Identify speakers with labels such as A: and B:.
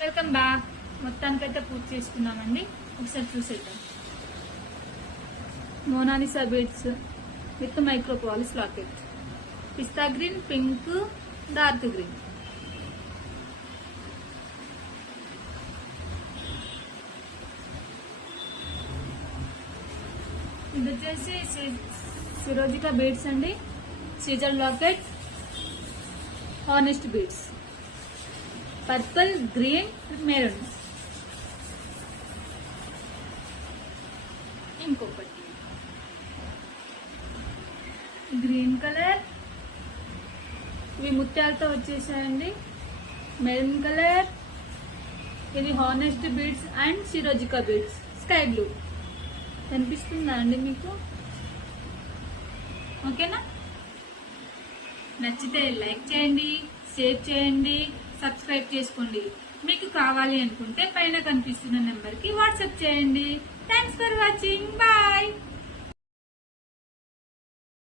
A: Welcome back. మొత్తానికైతే పూర్తి చేసుకున్నామండి. ఒకసారి చూసేద్దాం. Mona Lisa beads with Micropolis locket. Pista green pink dark green. ఇది వచ్చేసి సిరోజికా బీడ్స్ అండి. Caesar locket honest beads purple green maroon. ఇంకొకటి. Green colour. ఇవి ముత్యాలతో వచ్చేసాయండి. Maroon colour. ఇది హానెస్ట్ బీడ్స్ అండ్ సిరోజికా బీడ్స్. Sky blue. కనిపిస్తుందా అండి మీకు? ఓకేనా? నచ్చితే లైక్ చేయండి షేర్ చేయండి. సబ్స్క్రైబ్ చేసుకోండి. మీకు కావాలి అనుకుంటే పైన కనిపిస్తున్న నెంబర్కి వాట్సాప్ చేయండి. Thanks for watching bye